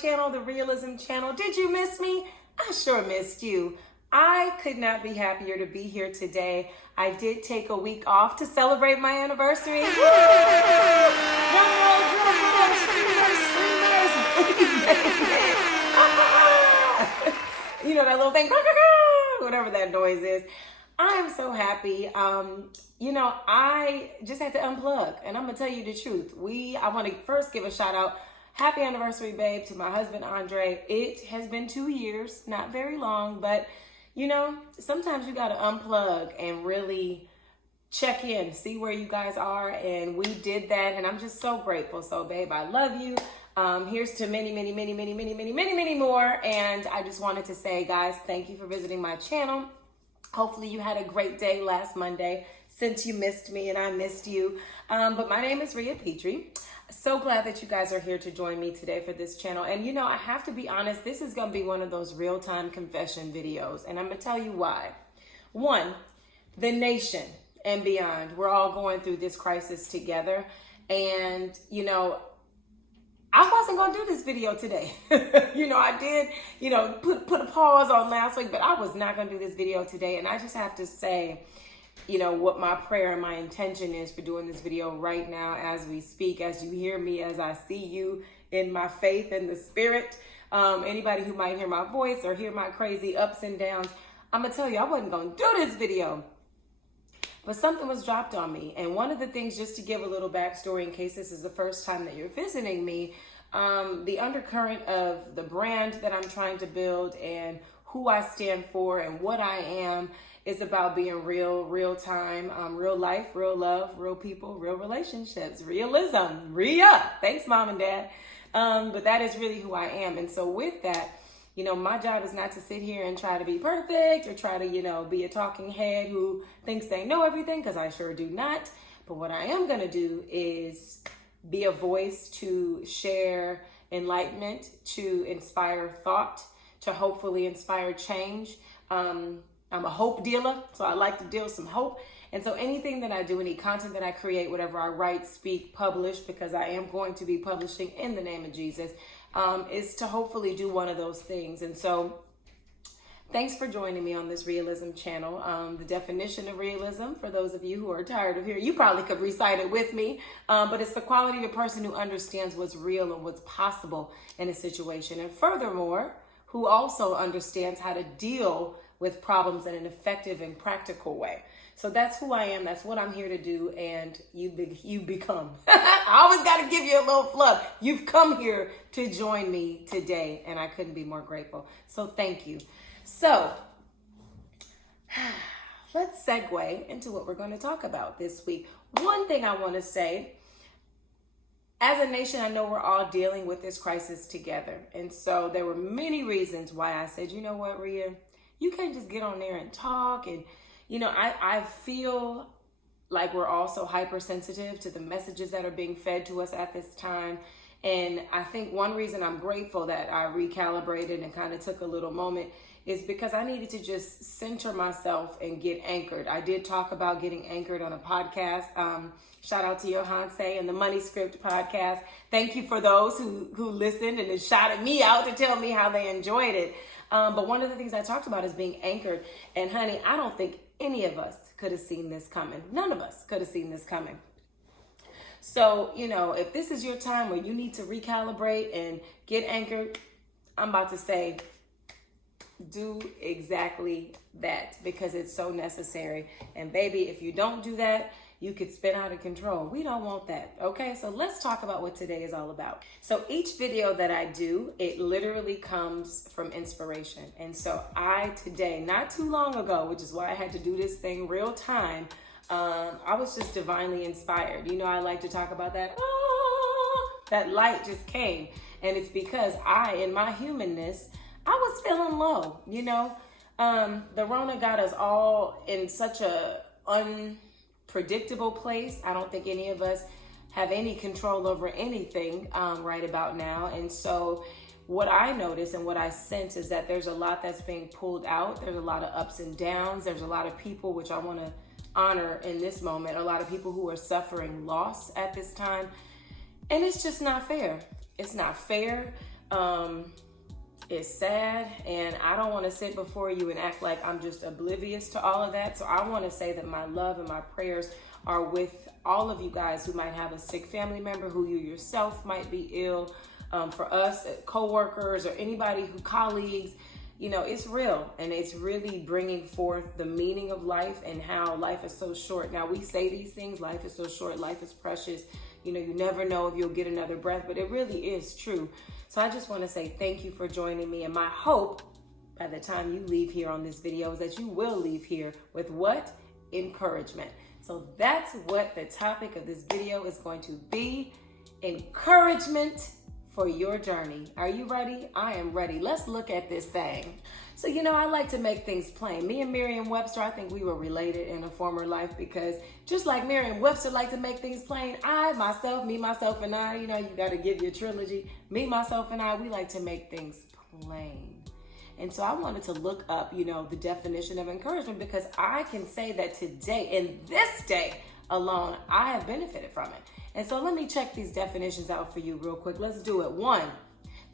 channel, the Rhealism channel. Did you miss me? I sure missed you. I could not be happier to be here today. I did take a week off to celebrate my anniversary. Drum roll, streamers. You know that little thing, whatever that noise is. I am so happy. I just had to unplug, and I'm gonna tell you the truth. I want to first give a shout out. Happy anniversary, babe, to my husband, Andre. It has been 2 years, not very long, but sometimes you got to unplug and really check in, see where you guys are. And we did that. And I'm just so grateful. So, babe, I love you. Here's to many, many, many, many, many, many, many, many more. And I just wanted to say, guys, thank you for visiting my channel. Hopefully you had a great day last Monday since you missed me and I missed you. But my name is Rhea Petrie. So glad that you guys are here to join me today for this channel. And I have to be honest, this is going to be one of those real-time confession videos. And I'm going to tell you why. One, the nation and beyond, we're all going through this crisis together. And, I wasn't going to do this video today. I did, put a pause on last week, but I was not going to do this video today. And I just have to say, what my prayer and my intention is for doing this video right now as we speak, as you hear me, as I see you in my faith and the spirit. Anybody who might hear my voice or hear my crazy ups and downs, I'm going to tell you, I wasn't going to do this video. But something was dropped on me. And one of the things, just to give a little backstory in case this is the first time that you're visiting me, the undercurrent of the brand that I'm trying to build and who I stand for and what I am is about being real time, real life, real love, real people, real relationships, realism, Rhea. Thanks, mom and dad. But that is really who I am. And so with that, my job is not to sit here and try to be perfect or try to, be a talking head who thinks they know everything, because I sure do not. But what I am going to do is be a voice to share enlightenment, to inspire thought, to hopefully inspire change. I'm a hope dealer, so I like to deal some hope. And so anything that I do, any content that I create, whatever I write, speak, publish, because I am going to be publishing in the name of Jesus, is to hopefully do one of those things. And so thanks for joining me on this Rhealism channel. The definition of realism, for those of you who are tired of hearing, you probably could recite it with me, but it's the quality of a person who understands what's real and what's possible in a situation. And furthermore, who also understands how to deal with problems in an effective and practical way. So that's who I am. That's what I'm here to do. And you become. I always got to give you a little flub. You've come here to join me today, and I couldn't be more grateful. So thank you. So let's segue into what we're going to talk about this week. One thing I want to say, as a nation, I know we're all dealing with this crisis together. And so there were many reasons why I said, you know what, Rhea, you can't just get on there and talk. And, I feel like we're also hypersensitive to the messages that are being fed to us at this time. And I think one reason I'm grateful that I recalibrated and kind of took a little moment is because I needed to just center myself and get anchored. I did talk about getting anchored on a podcast. Shout out to Johanse and the Money Script podcast. Thank you for those who listened and shouted me out to tell me how they enjoyed it. But one of the things I talked about is being anchored. And honey, I don't think any of us could have seen this coming. None of us could have seen this coming. So, if this is your time where you need to recalibrate and get anchored, I'm about to say, do exactly that, because it's so necessary. And baby, if you don't do that, you could spin out of control. We don't want that. Okay, so let's talk about what today is all about. So each video that I do, it literally comes from inspiration. And so today, not too long ago, which is why I had to do this thing real time, I was just divinely inspired. I like to talk about that. That light just came. And it's because in my humanness, I was feeling low. The Rona got us all in such a unpredictable place. I don't think any of us have any control over anything right about now. And so what I notice and what I sense is that there's a lot that's being pulled out. There's a lot of ups and downs. There's a lot of people, which I want to honor in this moment, a lot of people who are suffering loss at this time. And it's just not fair. It's not fair. It's sad, and I don't want to sit before you and act like I'm just oblivious to all of that. So I want to say that my love and my prayers are with all of you guys who might have a sick family member, who you yourself might be ill. For us, co-workers or anybody colleagues, it's real, and it's really bringing forth the meaning of life and how life is so short. Now, we say these things, life is so short, life is precious. You never know if you'll get another breath, but it really is true. So I just want to say thank you for joining me. And my hope by the time you leave here on this video is that you will leave here with what? Encouragement. So that's what the topic of this video is going to be. Encouragement for your journey. Are you ready? I am ready. Let's look at this thing. So, I like to make things plain. Me and Merriam-Webster, I think we were related in a former life, because just like Merriam-Webster like to make things plain, me, myself, and I, you got to give your trilogy. Me, myself, and I, we like to make things plain. And so I wanted to look up, the definition of encouragement, because I can say that today, in this day alone, I have benefited from it. And so let me check these definitions out for you real quick. Let's do it. 1,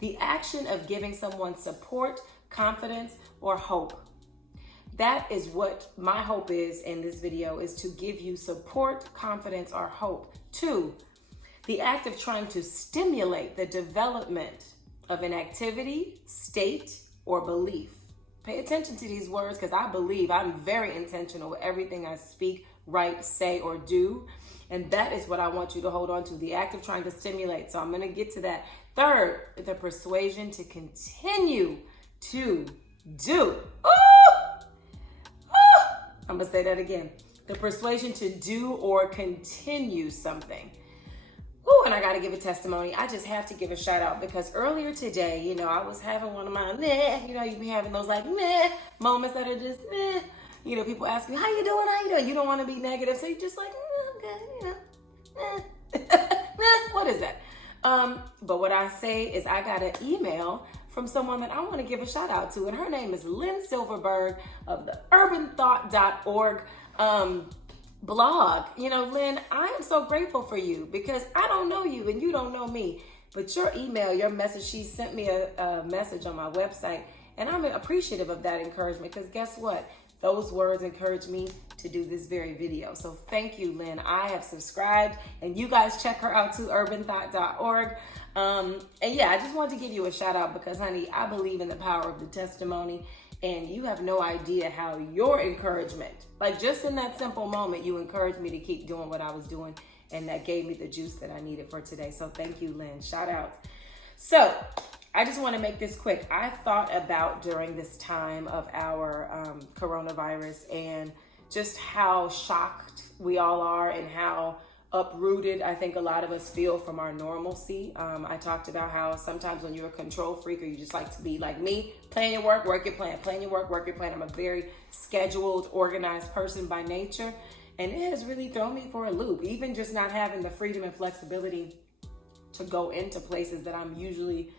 the action of giving someone support, confidence, or hope. That is what my hope is in this video, is to give you support, confidence, or hope. 2, the act of trying to stimulate the development of an activity, state, or belief. Pay attention to these words, because I'm very intentional with everything I speak, write, say, or do. And that is what I want you to hold on to, the act of trying to stimulate. So I'm going to get to that. 3rd, the persuasion to continue to do. I'm going to say that again. The persuasion to do or continue something. And I got to give a testimony. I just have to give a shout out, because earlier today, I was having one of my you be having those moments that are just people ask me, how you doing? You don't want to be negative. So you're just like, I'm good, what is that? But what I say is I got an email from someone that I want to give a shout out to, and her name is Lynn Silverberg of the urbanthought.org blog. Lynn, I am so grateful for you, because I don't know you and you don't know me, but your email, your message, she sent me a message on my website, and I'm appreciative of that encouragement, because guess what? Those words encourage me to do this very video. So thank you, Lynn. I have subscribed, and you guys check her out too, urbanthought.org. And yeah, I just wanted to give you a shout out, because honey, I believe in the power of the testimony, and you have no idea how your encouragement, like just in that simple moment, you encouraged me to keep doing what I was doing, and that gave me the juice that I needed for today. So thank you, Lynn. Shout out. So I just want to make this quick. I thought about during this time of our coronavirus, and just how shocked we all are, and how uprooted I think a lot of us feel from our normalcy. I talked about how sometimes when you're a control freak, or you just like to be like me, plan your work, work your plan, plan your work, work your plan. I'm a very scheduled, organized person by nature, and it has really thrown me for a loop. Even just not having the freedom and flexibility to go into places that I'm usually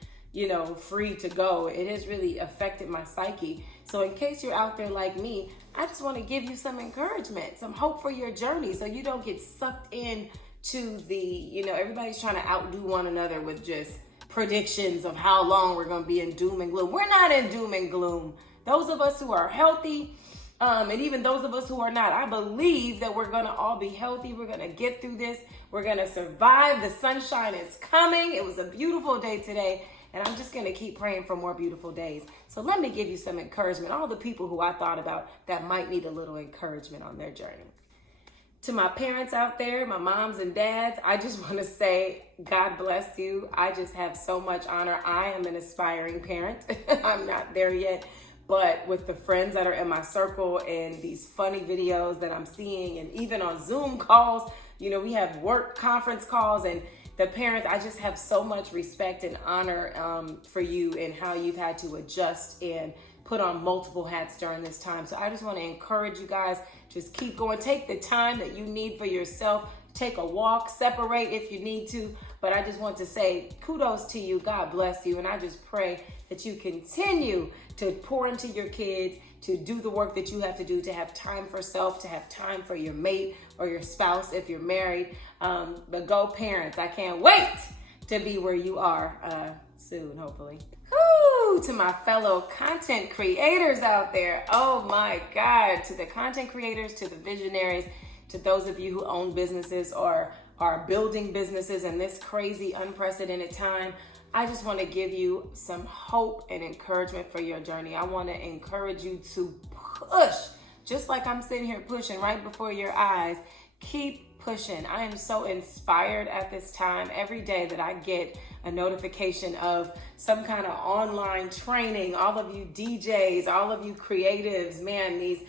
free to go, it has really affected my psyche. So in case you're out there like me, I just want to give you some encouragement, some hope for your journey, so you don't get sucked in to the, everybody's trying to outdo one another with just predictions of how long we're going to be in doom and gloom. We're not in doom and gloom. Those of us who are healthy, and even those of us who are not, I believe that we're going to all be healthy. We're going to get through this. We're going to survive. The sunshine is coming. It was a beautiful day today. And I'm just going to keep praying for more beautiful days. So let me give you some encouragement. All the people who I thought about that might need a little encouragement on their journey. To my parents out there, my moms and dads, I just want to say, God bless you. I just have so much honor. I am an aspiring parent. I'm not there yet. But with the friends that are in my circle, and these funny videos that I'm seeing, and even on Zoom calls, we have work conference calls, and the parents, I just have so much respect and honor for you, and how you've had to adjust and put on multiple hats during this time. So I just want to encourage you guys, just keep going. Take the time that you need for yourself. Take a walk, separate if you need to. But I just want to say kudos to you. God bless you. And I just pray that you continue to pour into your kids, to do the work that you have to do, to have time for self, to have time for your mate or your spouse if you're married. But go parents. I can't wait to be where you are. soon, hopefully. Woo! To my fellow content creators out there. Oh my God. To the content creators, to the visionaries, to those of you who own businesses or are building businesses in this crazy, unprecedented time. I just want to give you some hope and encouragement for your journey. I want to encourage you to push, just like I'm sitting here pushing right before your eyes. Keep pushing. I am so inspired at this time. Every day that I get a notification of some kind of online training, all of you DJs, all of you creatives, man, these,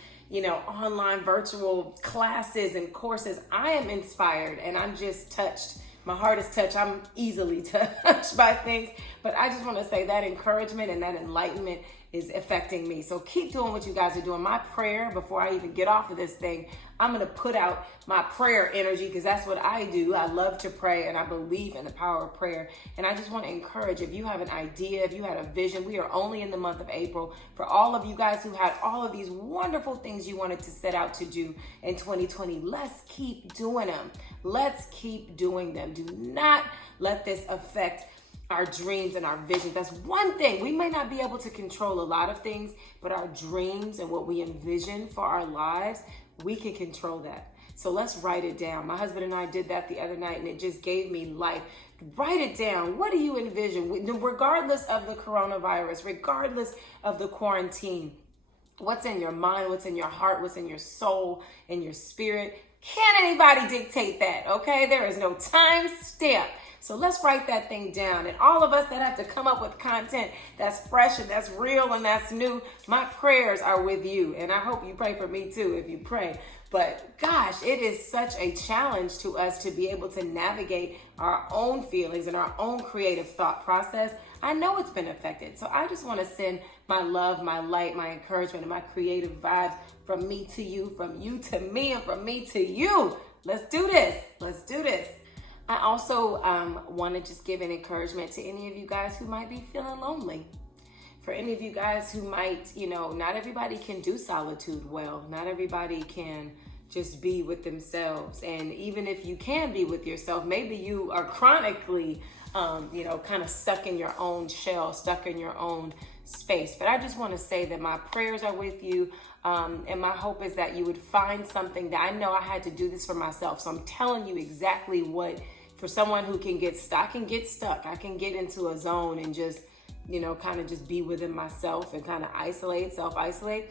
online virtual classes and courses, I am inspired and I'm just touched. My heart is touched. I'm easily touched by things, but I just want to say that encouragement and that enlightenment is affecting me. So keep doing what you guys are doing. My prayer before I even get off of this thing, I'm going to put out my prayer energy because that's what I do. I love to pray and I believe in the power of prayer. And I just want to encourage, if you have an idea, if you had a vision, we are only in the month of April. For all of you guys who had all of these wonderful things you wanted to set out to do in 2020, let's keep doing them. Let's keep doing them. Do not let this affect our dreams and our visions. That's one thing. We may not be able to control a lot of things, but our dreams and what we envision for our lives, we can control that. So let's write it down. My husband and I did that the other night and it just gave me life. Write it down. What do you envision? Regardless of the coronavirus, regardless of the quarantine, what's in your mind, what's in your heart, what's in your soul, in your spirit? Can't anybody dictate that, okay? There is no time stamp. So let's write that thing down. And all of us that have to come up with content that's fresh and that's real and that's new, my prayers are with you. And I hope you pray for me too if you pray. But gosh, it is such a challenge to us to be able to navigate our own feelings and our own creative thought process. I know it's been affected. So I just want to send my love, my light, my encouragement, and my creative vibes from me to you, from you to me, and from me to you. Let's do this. Let's do this. I also want to just give an encouragement to any of you guys who might be feeling lonely. For any of you guys who might, not everybody can do solitude well. Not everybody can just be with themselves. And even if you can be with yourself, maybe you are chronically, kind of stuck in your own shell, stuck in your own space. But I just want to say that my prayers are with you. And my hope is that you would find something that I know I had to do this for myself. So I'm telling you exactly what, for someone who can get stuck, I can get stuck. I can get into a zone and just, kind of just be within myself and kind of self-isolate.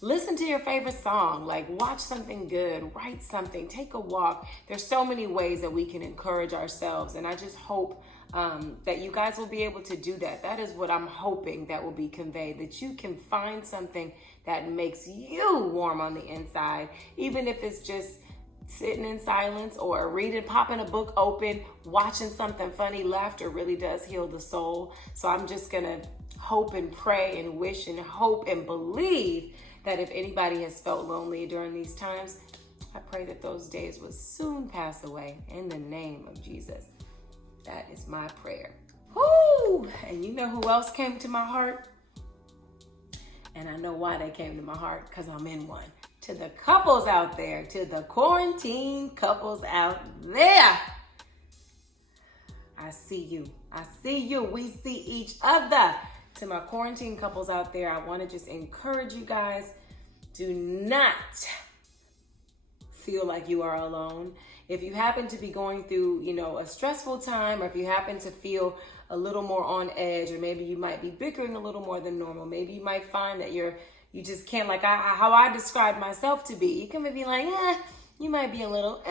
Listen to your favorite song, like watch something good, write something, take a walk. There's so many ways that we can encourage ourselves. And I just hope that you guys will be able to do that. That is what I'm hoping that will be conveyed, that you can find something that makes you warm on the inside, even if it's just sitting in silence or reading, popping a book open, watching something funny. Laughter really does heal the soul. So I'm just going to hope and pray and wish and hope and believe that if anybody has felt lonely during these times, I pray that those days will soon pass away in the name of Jesus. That is my prayer. Woo! And you know who else came to my heart? And I know why they came to my heart, because I'm in one. To the couples out there, to the quarantine couples out there. I see you. I see you. We see each other. To my quarantine couples out there, I want to just encourage you guys, do not feel like you are alone. If you happen to be going through, a stressful time, or if you happen to feel a little more on edge, or maybe you might be bickering a little more than normal, maybe you might find that you just can't, like how I describe myself to be. You can be like, you might be a little,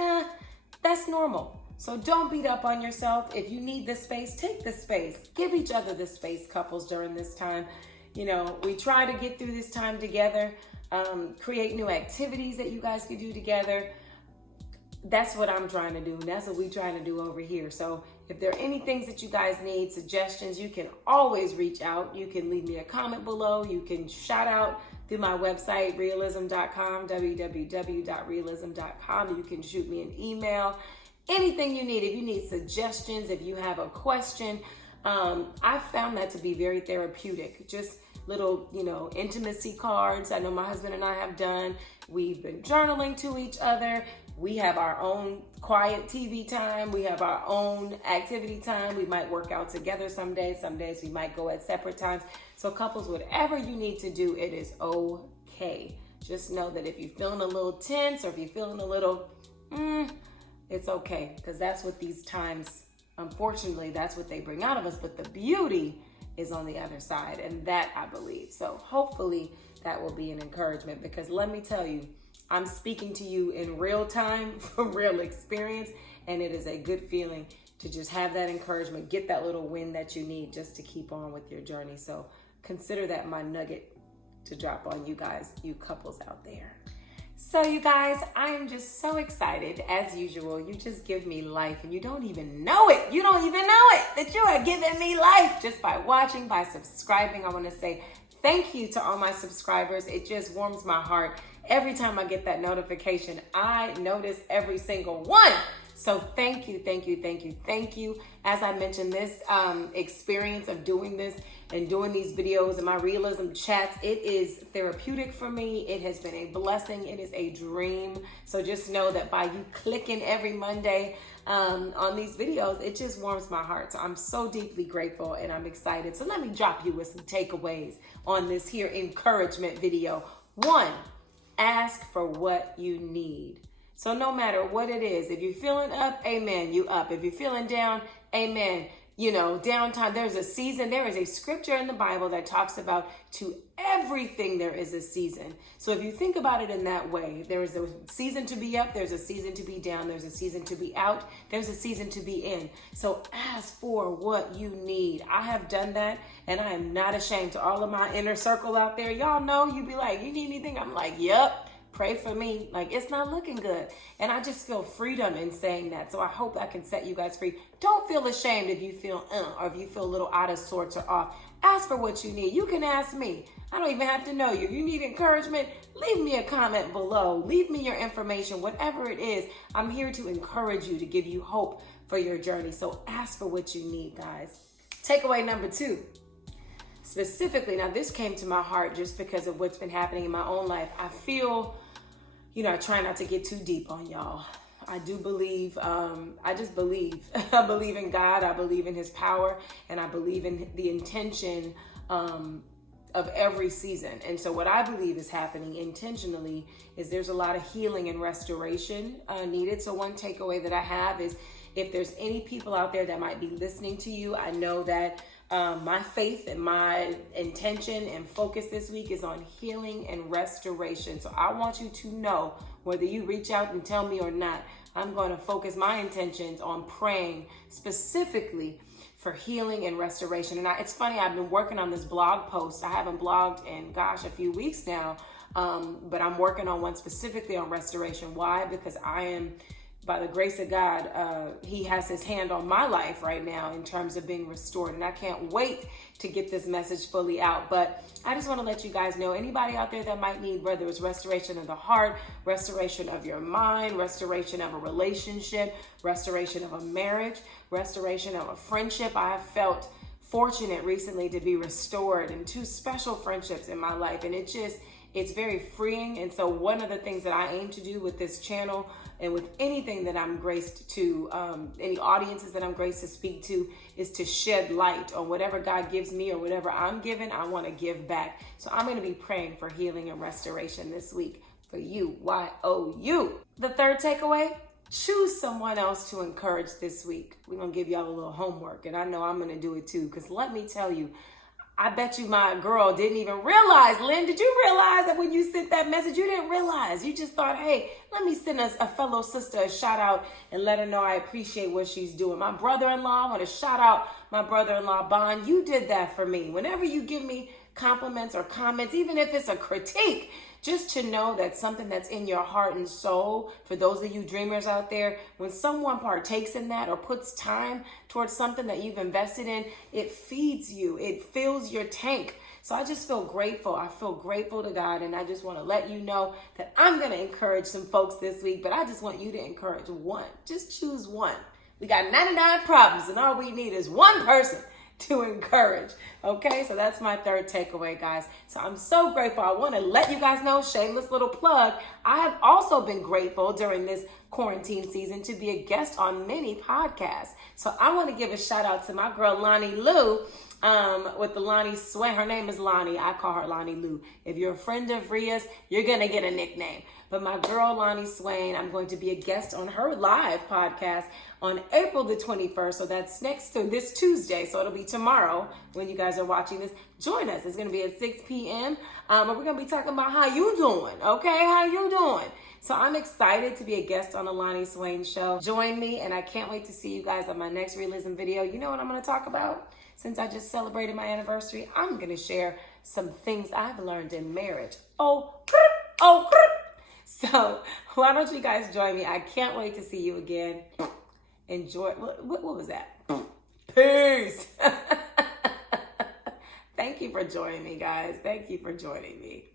that's normal. So don't beat up on yourself. If you need the space, take the space. Give each other the space, couples, during this time. We try to get through this time together, create new activities that you guys can do together. That's what I'm trying to do. And that's what we're trying to do over here. So if there are any things that you guys need, suggestions, you can always reach out. You can leave me a comment below. You can shout out through my website, Rhealism.com, www.rhealism.com. You can shoot me an email. Anything you need. If you need suggestions, if you have a question, I found that to be very therapeutic. Just little, intimacy cards. I know my husband and I have done. We've been journaling to each other. We have our own quiet TV time. We have our own activity time. We might work out together some days. Some days we might go at separate times. So couples, whatever you need to do, it is okay. Just know that if you're feeling a little tense or if you're feeling a little, it's okay. Because that's what these times, unfortunately, that's what they bring out of us. But the beauty is on the other side. And that I believe. So hopefully that will be an encouragement. Because let me tell you, I'm speaking to you in real time from real experience. And it is a good feeling to just have that encouragement, get that little win that you need just to keep on with your journey. So consider that my nugget to drop on you guys, you couples out there. So you guys, I am just so excited. As usual, you just give me life and you don't even know it. You don't even know it that you are giving me life just by watching, by subscribing. I want to say thank you to all my subscribers. It just warms my heart. Every time I get that notification, I notice every single one. So thank you, thank you, thank you, thank you. As I mentioned, this experience of doing this and doing these videos and my Rhealism chats, it is therapeutic for me. It has been a blessing. It is a dream. So just know that by you clicking every Monday on these videos, it just warms my heart. So I'm so deeply grateful and I'm excited. So let me drop you with some takeaways on this here encouragement video. 1, ask for what you need. So no matter what it is, if you're feeling up, amen, you up. If you're feeling down, amen, you know, downtime. There's a season. There is a scripture in the Bible that talks about to everything there is a season. So if you think about it in that way, there is a season to be up. There's a season to be down. There's a season to be out. There's a season to be in. So ask for what you need. I have done that and I am not ashamed. To all of my inner circle out there, y'all know, you be like, you need anything? I'm like, yep. Pray for me. Like, it's not looking good. And I just feel freedom in saying that. So I hope I can set you guys free. Don't feel ashamed if you feel or if you feel a little out of sorts or off. Ask for what you need. You can ask me. I don't even have to know you. If you need encouragement, leave me a comment below. Leave me your information, whatever it is. I'm here to encourage you, to give you hope for your journey. So ask for what you need, guys. Takeaway number 2. Specifically, now this came to my heart just because of what's been happening in my own life. I feel, I try not to get too deep on y'all. I do believe, I just believe. I believe in God, I believe in his power, and I believe in the intention of every season. And so what I believe is happening intentionally is there's a lot of healing and restoration needed. So one takeaway that I have is if there's any people out there that might be listening to you, I know that my faith and my intention and focus this week is on healing and restoration. So I want you to know, whether you reach out and tell me or not, I'm going to focus my intentions on praying specifically for healing and restoration. And it's funny, I've been working on this blog post. I haven't blogged in, a few weeks now, but I'm working on one specifically on restoration. Why? Because I am, by the grace of God, he has his hand on my life right now in terms of being restored. And I can't wait to get this message fully out. But I just want to let you guys know, anybody out there that might need, whether it's restoration of the heart, restoration of your mind, restoration of a relationship, restoration of a marriage, restoration of a friendship. I have felt fortunate recently to be restored in 2 special friendships in my life. And it's very freeing. And so one of the things that I aim to do with this channel and with anything that I'm graced to, any audiences that I'm graced to speak to, is to shed light on whatever God gives me or whatever I'm given, I want to give back. So I'm going to be praying for healing and restoration this week for you, YOU. The third takeaway, choose someone else to encourage this week. We're going to give y'all a little homework, and I know I'm going to do it too, because let me tell you, I bet you my girl didn't even realize. Lynn, did you realize that when you sent that message, you didn't realize? You just thought, hey, let me send a fellow sister a shout out and let her know I appreciate what she's doing. My brother-in-law, I want to shout out my brother-in-law, Bond. You did that for me. Whenever you give me compliments or comments, even if it's a critique, just to know that something that's in your heart and soul, for those of you dreamers out there, when someone partakes in that or puts time towards something that you've invested in, it feeds you, it fills your tank. So I just feel grateful. I feel grateful to God, and I just want to let you know that I'm going to encourage some folks this week, but I just want you to encourage one. Just choose one. We got 99 problems, and all we need is one person to encourage. Okay, so that's my third takeaway, guys. So I'm so grateful. I want to let you guys know, shameless little plug, I have also been grateful during this quarantine season to be a guest on many podcasts. So I want to give a shout out to my girl Lonnie Lou with the Lonnie Swain. Her name is Lonnie. I call her Lonnie Lou. If you're a friend of Rhea's, you're going to get a nickname. But my girl Lonnie Swain, I'm going to be a guest on her live podcast on April the 21st. So that's next to this Tuesday. So it'll be tomorrow when you guys are watching this. Join us. It's going to be at 6 p.m. And we're going to be talking about how you doing. Okay, how you doing? So I'm excited to be a guest on the Lonnie Swain Show. Join me, and I can't wait to see you guys on my next Rhealism video. You know what I'm going to talk about? Since I just celebrated my anniversary, I'm going to share some things I've learned in marriage. So why don't you guys join me? I can't wait to see you again. Enjoy. What was that? Peace. Thank you for joining me, guys. Thank you for joining me.